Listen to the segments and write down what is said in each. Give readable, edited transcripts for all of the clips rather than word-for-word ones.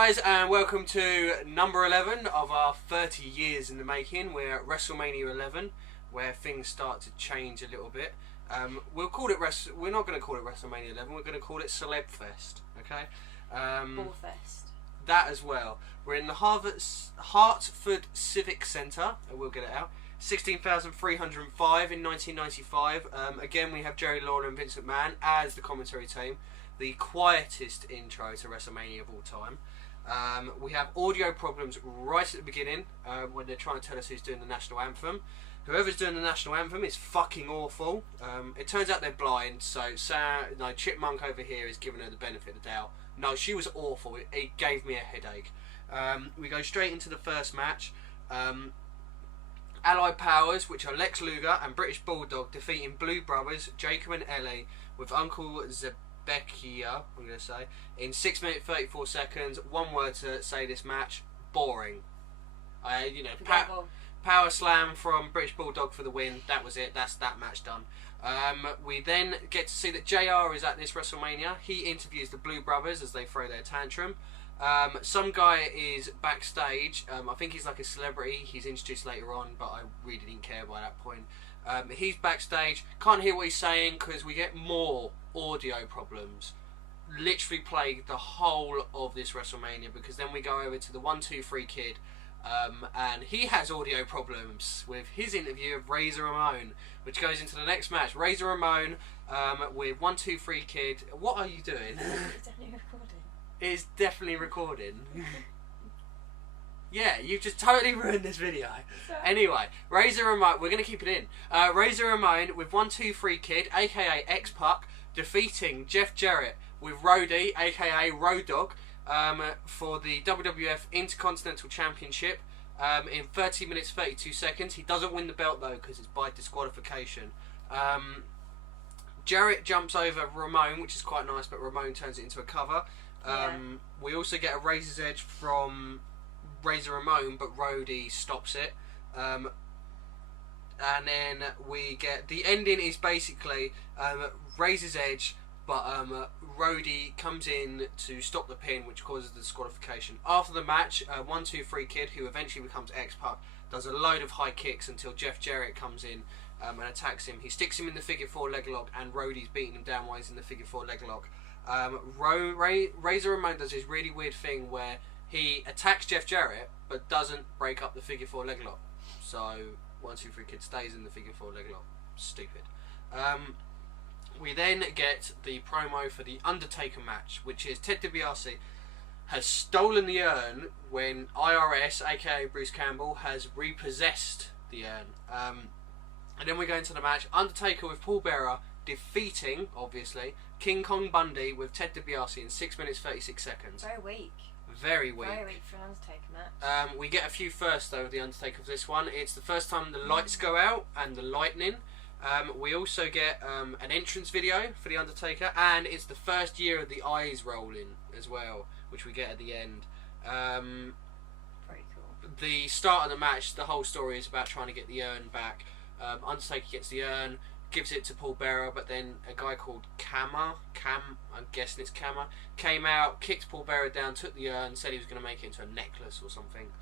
guys, and welcome to number 11 of our 30 years in the making. We're at Wrestlemania 11, where things start to change a little bit. We'll call it we're not going to call it Wrestlemania 11. We're going to call it Celeb Fest. Okay. Ball Fest. That as well. We're in the Hartford Civic Centre. We'll get it out. 16,305 in 1995. Again, we have Jerry Lawler and Vince McMahon as the commentary team. The quietest intro to WrestleMania of all time. We have audio problems right at the beginning when they're trying to tell us who's doing the national anthem. Whoever's doing the national anthem is fucking awful. It turns out they're blind, so Chipmunk over here is giving her the benefit of the doubt. No, she was awful. It gave me a headache. We go straight into the first match. Allied Powers, which are Lex Luger and British Bulldog, defeating Blue Brothers, Jacob and Ellie, with Uncle Zebekia, I'm going to say, in 6 minutes 34 seconds. One word to say this match: boring. Power slam from British Bulldog for the win. That was it. That's that match done. We then get to see that JR is at this WrestleMania. He interviews the Blue Brothers as they throw their tantrum. Some guy is backstage. I think he's like a celebrity. He's introduced later on, but I really didn't care by that point. He's backstage. Can't hear what he's saying because we get more audio problems. Literally plague the whole of this WrestleMania, because then we go over to the 1-2-3 Kid. And he has audio problems with his interview of Razor Ramon, which goes into the next match. Razor Ramon with 1-2-3 Kid. What are you doing? It's definitely recording. It's definitely recording. Yeah, you've just totally ruined this video. Sorry. Anyway, Razor Ramon, we're going to keep it in. Razor Ramon with 1-2-3 Kid, aka X-Puck, defeating Jeff Jarrett with Rhodey, aka Road Dogg, for the WWF Intercontinental Championship in 30 minutes 32 seconds. He doesn't win the belt though because it's by disqualification. Jarrett jumps over Ramon, which is quite nice, but Ramon turns it into a cover. We also get a Razor's Edge from Razor Ramon, but Rhodey stops it. And then we get the ending is basically Razor's Edge, but Rhodey comes in to stop the pin, which causes the disqualification. After the match, 1-2-3 Kid, who eventually becomes X-Puck, does a load of high kicks until Jeff Jarrett comes in and attacks him. He sticks him in the figure 4 leg lock, and Rhodey's beating him down while he's in the figure 4 leg lock. Razor Ramon does this really weird thing where he attacks Jeff Jarrett but doesn't break up the figure 4 leg lock. So 1-2-3 Kid stays in the figure 4 leg lock. Stupid. We then get the promo for the Undertaker match, which is Ted DiBiase has stolen the urn when IRS, aka Bruce Campbell, has repossessed the urn. And then we go into the match. Undertaker with Paul Bearer defeating, obviously, King Kong Bundy with Ted DiBiase in 6 minutes 36 seconds. Very weak. Very weak. Very weak for an Undertaker match. We get a few firsts though with the Undertaker for this one. It's the first time the lights go out and the lightning. We also get an entrance video for the Undertaker, and it's the first year of the eyes rolling as well, which we get at the end. Very cool. The start of the match, the whole story is about trying to get the urn back. Undertaker gets the urn, gives it to Paul Bearer, but then a guy called Cam, I'm guessing it's Kama, came out, kicked Paul Bearer down, took the urn, said he was going to make it into a necklace or something.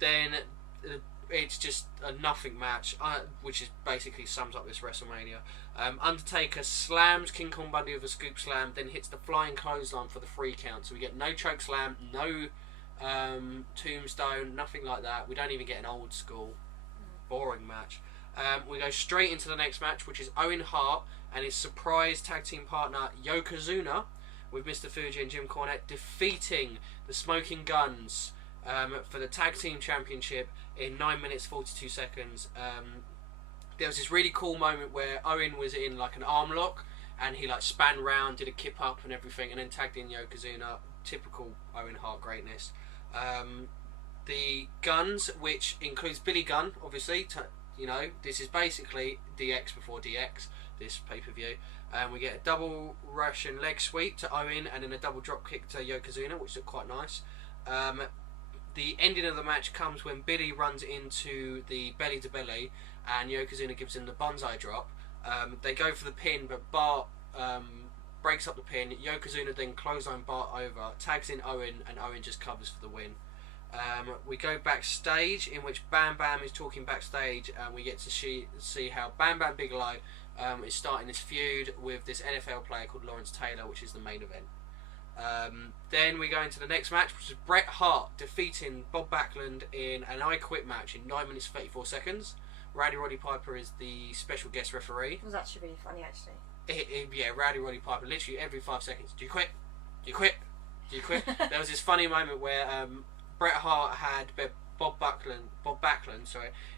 Then it's just a nothing match, which is basically sums up this WrestleMania. Undertaker slams King Kong Bundy with a scoop slam, then hits the flying clothesline for the 3 count. So we get no choke slam, no tombstone, nothing like that. We don't even get an old school boring match. We go straight into the next match, which is Owen Hart and his surprise tag team partner Yokozuna with Mr. Fuji and Jim Cornette defeating the Smoking Guns for the tag team championship in 9 minutes 42 seconds. There was this really cool moment where Owen was in like an arm lock and he like span round, did a kip up and everything, and then tagged in Yokozuna. Typical Owen Hart greatness. The Guns, which includes Billy Gunn, obviously. This is basically DX before DX, this pay-per-view. We get a double Russian leg sweep to Owen and then a double drop kick to Yokozuna, which looked quite nice. The ending of the match comes when Billy runs into the belly-to-belly and Yokozuna gives him the bonsai drop. They go for the pin, but Bart breaks up the pin. Yokozuna then clothesline Bart over, tags in Owen, and Owen just covers for the win. We go backstage, in which Bam Bam is talking backstage, and we get to see how Bam Bam Bigelow is starting this feud with this NFL player called Lawrence Taylor, which is the main event. Then we go into the next match, which is Bret Hart defeating Bob Backlund in an I Quit match in 9 minutes 34 seconds. Roddy Piper is the special guest referee. It was actually really funny, actually. Yeah, Roddy Piper, literally every 5 seconds. Do you quit? Do you quit? Do you quit? There was this funny moment where Bret Hart had Bob Backlund,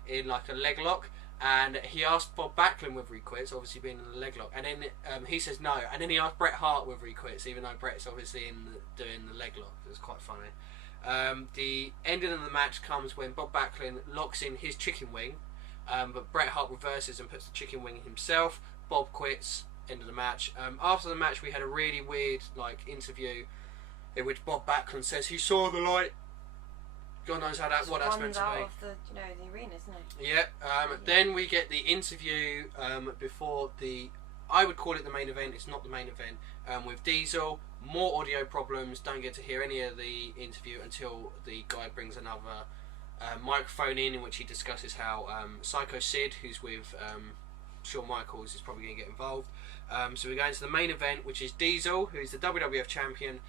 in like a leg lock, and he asked Bob Backlund whether he quits, obviously being in the leg lock, and then he says no, and then he asked Bret Hart whether he quits, even though Bret's obviously doing the leg lock. It was quite funny. The ending of the match comes when Bob Backlund locks in his chicken wing, but Bret Hart reverses and puts the chicken wing in himself. Bob quits. End of the match. After the match, we had a really weird interview in which Bob Backlund says he saw the light. God knows what that's meant to be. Out of the arena, isn't it? Yeah. Then we get the interview before I would call it the main event. It's not the main event. With Diesel, more audio problems. Don't get to hear any of the interview until the guy brings another microphone in which he discusses how Psycho Sid, who's with Shawn Michaels, is probably going to get involved. So we go into the main event, which is Diesel, who is the WWF champion,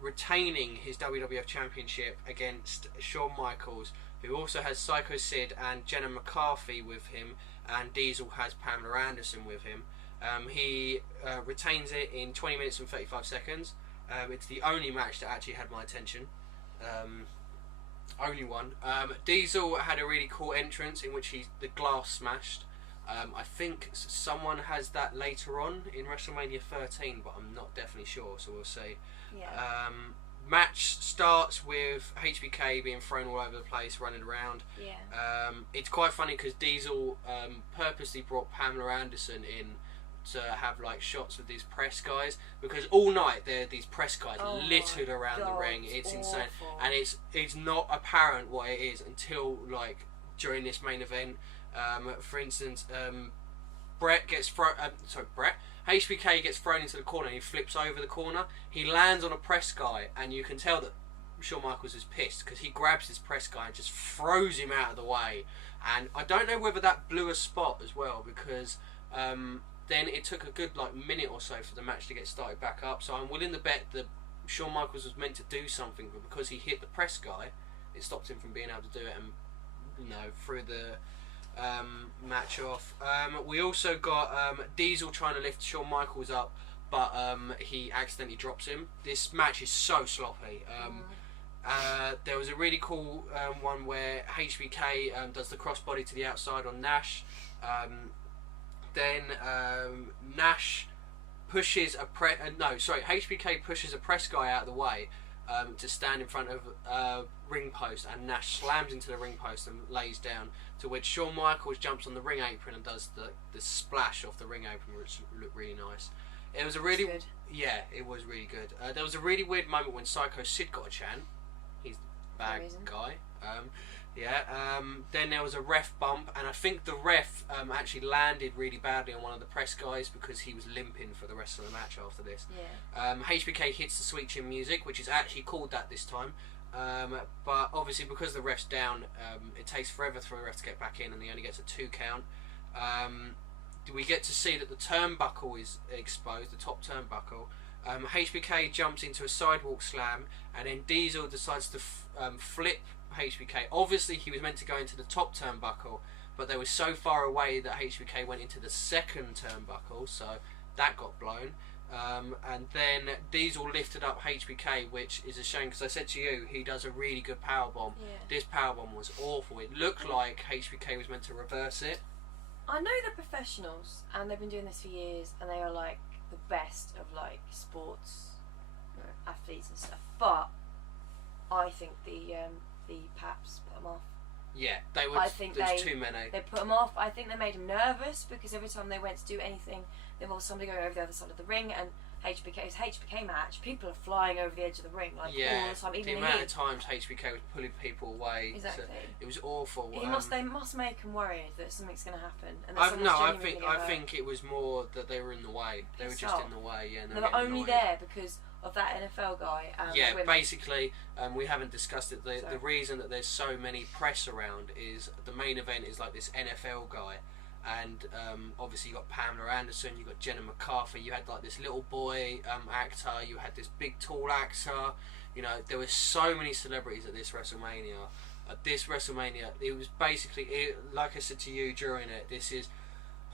retaining his WWF Championship against Shawn Michaels, who also has Psycho Sid and Jenna McCarthy with him, and Diesel has Pamela Anderson with him. He retains it in 20 minutes and 35 seconds. It's the only match that actually had my attention. Only one. Diesel had a really cool entrance in which the glass smashed. I think someone has that later on in WrestleMania 13, but I'm not definitely sure, so we'll see. Yeah. Match starts with HBK being thrown all over the place, running around. Yeah. It's quite funny because Diesel purposely brought Pamela Anderson in to have shots with these press guys, because all night there are these press guys littered around the ring. It's insane, and it's not apparent what it is until during this main event. For instance, HBK gets thrown into the corner and he flips over the corner. He lands on a press guy, and you can tell that Shawn Michaels is pissed because he grabs this press guy and just throws him out of the way. And I don't know whether that blew a spot as well, because then it took a good minute or so for the match to get started back up. So I'm willing to bet that Shawn Michaels was meant to do something, but because he hit the press guy, it stopped him from being able to do it and threw the match off. We also got Diesel trying to lift Shawn Michaels up, but he accidentally drops him. This match is so sloppy. There was a really cool one where HBK does the crossbody to the outside on Nash. Then Nash pushes HBK pushes a press guy out of the way to stand in front of a ring post, and Nash slams into the ring post and lays down, to which Shawn Michaels jumps on the ring apron and does the splash off the ring apron, which looked really nice. It was a really good. Yeah, it was really good. There was a really weird moment when Psycho Sid got a chant. He's the bad guy. Then there was a ref bump, and I think the ref actually landed really badly on one of the press guys because he was limping for the rest of the match after this. Yeah. HBK hits the Sweet Chin Music, which is actually called that this time. But obviously because the ref's down, it takes forever for the ref to get back in, and he only gets a 2 count. We get to see that the turnbuckle is exposed, the top turnbuckle. HBK jumps into a sidewalk slam, and then Diesel decides to flip HBK. Obviously he was meant to go into the top turnbuckle, but they were so far away that HBK went into the second turnbuckle, so that got blown. And then Diesel lifted up HBK, which is a shame because I said to you he does a really good powerbomb. Yeah. This powerbomb was awful. It looked like HBK was meant to reverse it. I know they're professionals and they've been doing this for years, and they are the best of sports athletes and stuff, but I think the Paps put them off. Yeah, they were. There's too many. They put them off. I think they made them nervous because every time they went to do anything, there was somebody going over the other side of the ring, and HBK's HBK match, people are flying over the edge of the ring like all the time. Even the amount of times HBK was pulling people away. Exactly. It was awful. They must make him worried that something's going to happen. And I think it was more that they were in the way. They were just in the way. Yeah, they were only there because of that NFL guy. And basically, we haven't discussed it. The reason that there's so many press around is the main event is like this NFL guy. And obviously you got Pamela Anderson, you got Jenna McCarthy, you had like this little boy actor, you had this big tall actor, you know, there were so many celebrities at this WrestleMania. It was basically, like I said to you during it, this is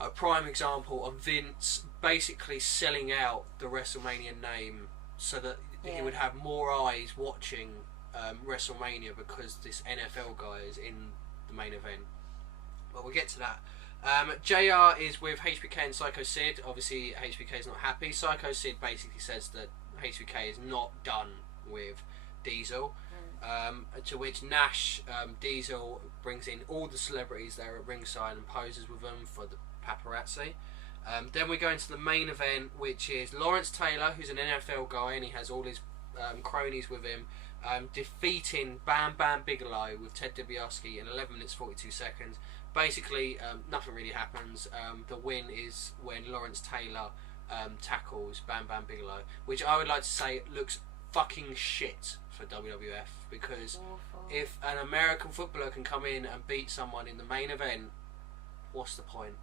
a prime example of Vince basically selling out the WrestleMania name so that he would have more eyes watching WrestleMania because this NFL guy is in the main event. But we'll get to that. JR is with HBK and Psycho Sid. Obviously HBK is not happy. Psycho Sid basically says that HBK is not done with Diesel, to which Nash Diesel brings in all the celebrities there at ringside and poses with them for the paparazzi. Then we go into the main event, which is Lawrence Taylor, who's an NFL guy and he has all his cronies with him, defeating Bam Bam Bigelow with Ted DiBiase in 11 minutes 42 seconds. Basically, nothing really happens. The win is when Lawrence Taylor tackles Bam Bam Bigelow, which I would like to say looks fucking shit for WWF, because if an American footballer can come in and beat someone in the main event, what's the point?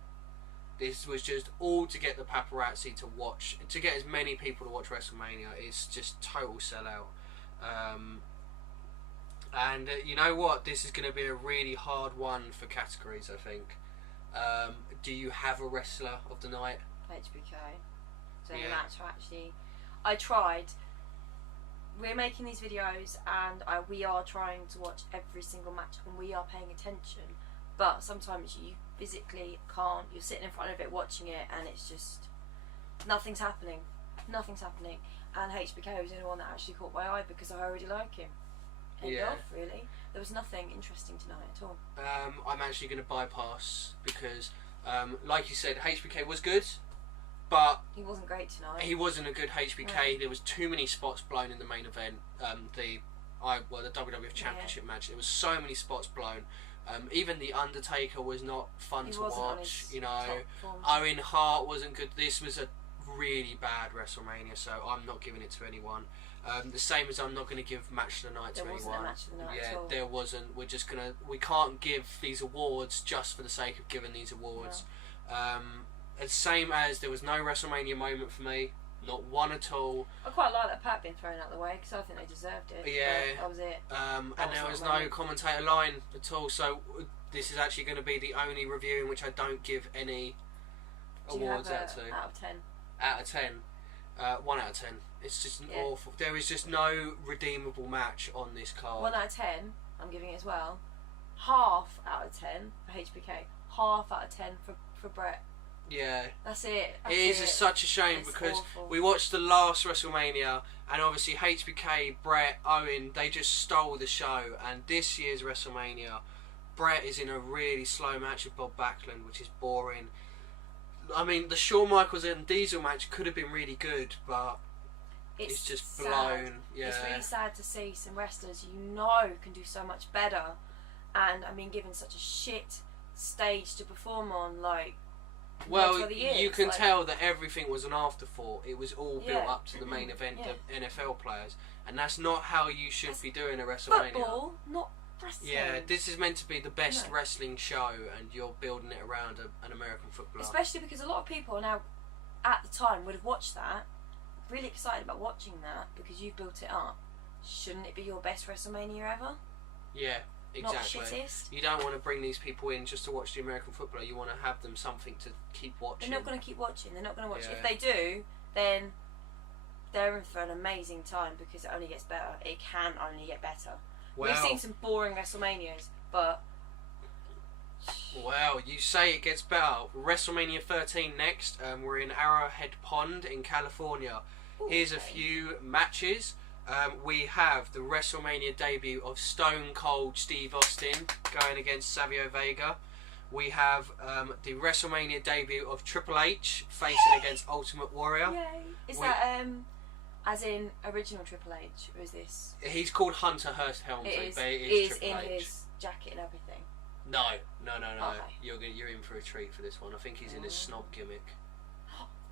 This was just all to get the paparazzi to watch, to get as many people to watch WrestleMania. It's just total sellout. And you know what? This is going to be a really hard one for categories, I think. Do you have a wrestler of the night? HBK. So the match, actually, I tried. We're making these videos, and we are trying to watch every single match, and we are paying attention. But sometimes you physically can't. You're sitting in front of it, watching it, and it's just nothing's happening. Nothing's happening. And HBK was the only one that actually caught my eye because I already like him. Really. There was nothing interesting tonight at all. I'm actually going to bypass because, like you said, HBK was good, but he wasn't great tonight. He wasn't a good HBK. No. There was too many spots blown in the main event. The WWF Championship match. There was so many spots blown. Even the Undertaker was not fun to watch. You know, Owen Hart wasn't good. This was a really bad WrestleMania, so I'm not giving it to anyone. The same as I'm not going to give match of the night to anyone. There wasn't a match of the night at all. There wasn't. We can't give these awards just for the sake of giving these awards. No. The same as there was no WrestleMania moment for me, not one at all. I quite like that Pat being thrown out the way because I think they deserved it. Yeah, that was it. And there was no commentator line at all. So this is actually going to be the only review in which I don't give any awards out to. Out of 10. Out of 10. 1 out of 10. It's just an awful. There is just no redeemable match on this card. 1 out of 10. I'm giving it as well. Half out of 10 for HBK. Half out of 10 for Brett. Yeah. That's it. It is such a shame because we watched the last WrestleMania and obviously HBK, Brett, Owen, they just stole the show. And this year's WrestleMania, Brett is in a really slow match with Bob Backlund, which is boring. I mean, the Shawn Michaels and Diesel match could have been really good, but it's just blown. Yeah. It's really sad to see some wrestlers you know can do so much better, and I mean, given such a shit stage to perform on, like. Well, you can tell that everything was an afterthought. It was all built up to the main event of NFL players, and that's not how you should be doing a WrestleMania. Football, not wrestling. Yeah, this is meant to be the best wrestling show, and you're building it around an American footballer. Especially because a lot of people now, at the time, would have watched that, really excited about watching that because you've built it up. Shouldn't it be your best WrestleMania ever? Yeah. Exactly. Not shittest. You don't want to bring these people in just to watch the American footballer. You want to have them something to keep watching. They're not going to keep watching. They're not going to watch it. If they do, then they're in for an amazing time because it only gets better. It can only get better. Well, we've seen some boring WrestleManias, but... Well, you say it gets better. WrestleMania 13 next. We're in Arrowhead Pond in California. Here's a few matches. We have the WrestleMania debut of Stone Cold Steve Austin going against Savio Vega. We have the WrestleMania debut of Triple H facing against Ultimate Warrior. Yay! Is that as in original Triple H, or is this? He's called Hunter Hearst Helmsley, but it is Triple in H. his jacket and everything. No. Okay. You're in for a treat for this one. I think he's in his snob gimmick.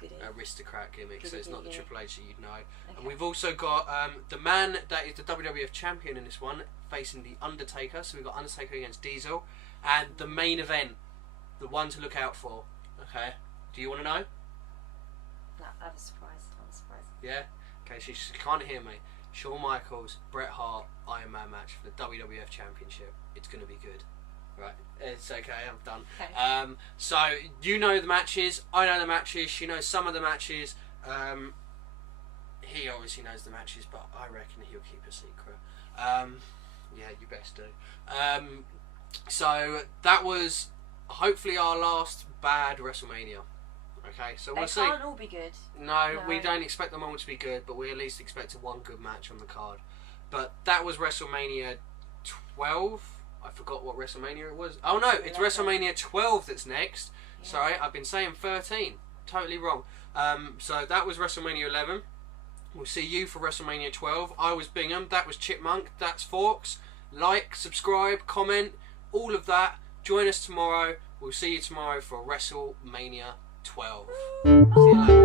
Goody. Aristocrat gimmick, so it's not the Triple H that you'd know. Okay. And we've also got the man that is the WWF champion in this one facing the Undertaker. So we've got Undertaker against Diesel, and the main event, the one to look out for. Okay, do you want to know? No, that was a surprise. Yeah. Okay, she can't hear me. Shawn Michaels, Bret Hart, Iron Man match for the WWF Championship. It's going to be good. Right, it's okay, I'm done. Okay. So, you know the matches, I know the matches, she knows some of the matches. He obviously knows the matches, but I reckon he'll keep a secret. Yeah, you best do. So, that was hopefully our last bad WrestleMania. Okay, so we'll see. They can't all be good. No, we don't expect them all to be good, but we at least expect one good match on the card. But that was WrestleMania 12. I forgot what WrestleMania it was. Oh no, it's WrestleMania 12 that's next. Yeah. Sorry, I've been saying 13. Totally wrong. So that was WrestleMania 11. We'll see you for WrestleMania 12. I was Bingham. That was Chipmunk. That's Forks. Like, subscribe, comment, all of that. Join us tomorrow. We'll see you tomorrow for WrestleMania 12. See you later.